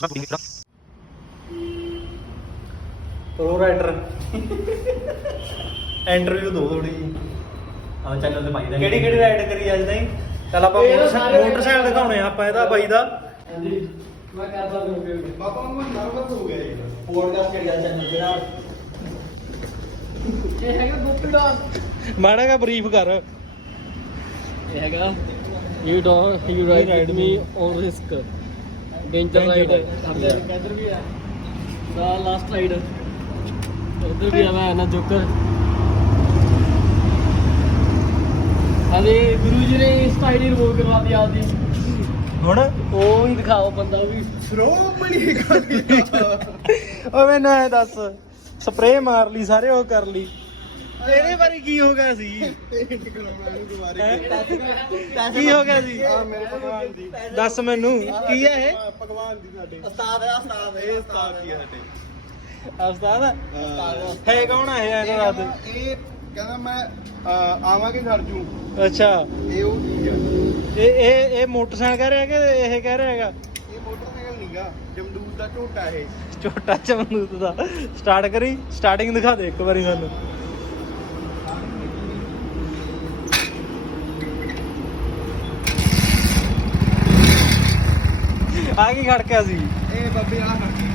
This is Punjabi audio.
ਪ੍ਰੋ ਰਾਈਡਰ ਇੰਟਰਵਿਊ ਦੋ ਥੋੜੀ ਜੀ ਆ ਚੈਨਲ ਤੇ ਪਾਈ ਦਾ ਕਿਹੜੀ ਕਿਹੜੀ ਰਾਈਡ ਕਰੀ ਅੱਜ ਤਾਈਂ ਚੱਲ ਆਪਾਂ ਮੋਟਰਸਾਈਕਲ ਦਿਖਾਉਣੇ ਆ ਆਪਾਂ ਇਹਦਾ ਬਾਈ ਦਾ ਹਾਂਜੀ ਮੈਂ ਕਰਦਾ ਦੂੰਗਾ ਬਾਬਾ ਨੂੰ ਨਰਵਸ ਹੋ ਗਿਆ ਜੀ ਪੋਡਕਾਸਟ ਕਿਹੜਾ ਚੈਨਲ ਤੇ ਨਾਲ ਇਹ ਹੈਗਾ ਗੋਪੀਡਾ ਮਾੜਾ ਜਿਹਾ ਬਰੀਫ ਕਰ ਇਹ ਹੈਗਾ you don't you ride me on risk danger ride ਇੱਧਰ ਵੀ ਹੈ ਦਾ ਲਾਸਟ ਰਾਈਡ ਇੱਧਰ ਵੀ ਆ ਮੈਂ ਨਾ ਜੋਕਰ ਅਰੇ ਗੁਰੂ ਜੀ ਨੇ ਇਸ ਆਈਡੀ ਰਿਮੂਵ ਕਰਵਾ ਦਿਆ ਆਪਦੀ ਹੁਣ ਉਹ ਹੀ ਦਿਖਾਓ ਬੰਦਾ ਉਹ ਵੀ ਸ਼੍ਰੋਮਣੀ ਓ ਮੈਨੂੰ ਐ ਦੱਸ ਸਪਰੇਅ ਮਾਰ ਲਈ ਸਾਰੇ ਉਹ ਕਰ ਲਈ ਇਹਦੇ ਬਾਰੇ ਕੀ ਹੋ ਗਿਆ ਸੀ ਕੀ ਹੋ ਗਿਆ ਸੀ ਆ ਮੇਰੇ ਭਗਵਾਨ ਦੀ ਦੱਸ ਮੈਨੂੰ ਕੀ ਹੈ ਇਹ ਭਗਵਾਨ ਦੀ ਸਾਡੇ ਉਸਤਾਦ ਆ ਉਸਤਾਦ ਇਹ ਉਸਤਾਦ ਕੀ ਹੈ ਸਾਡੇ ਉਸਤਾਦ ਹੈ ਕੌਣ ਆ ਇਹ ਦੱਸ ਇਹ ਕਹਿੰਦਾ ਮੈਂ ਆਵਾਂਗੇ ਘਰ ਜੂ ਅੱਛਾ ਇਹ ਉਹ ਚੀਜ਼ ਆ ਇਹ ਮੋਟਰਸਾਈਕਲ ਕਹਿ ਰਿਹਾ ਕਿ ਇਹ ਕਹਿ ਰਿਹਾ ਹੈਗਾ ਇਹ ਮੋਟਰਸਾਈਕਲ ਨਹੀਂਗਾ ਜਮਦੂਤ ਦਾ ਝੋਟਾ ਇਹ ਛੋਟਾ ਚਮਨੂਤ ਦਾ ਸਟਾਰਟ ਕਰੀ ਸਟਾਰਟਿੰਗ ਦਿਖਾ ਦੇ ਇੱਕ ਵਾਰੀ ਸਾਨੂੰ ਆ ਕੀ ਖੜਕਿਆ ਸੀ ਇਹ ਬੱਬੇ ਆ ਖੜਕੀ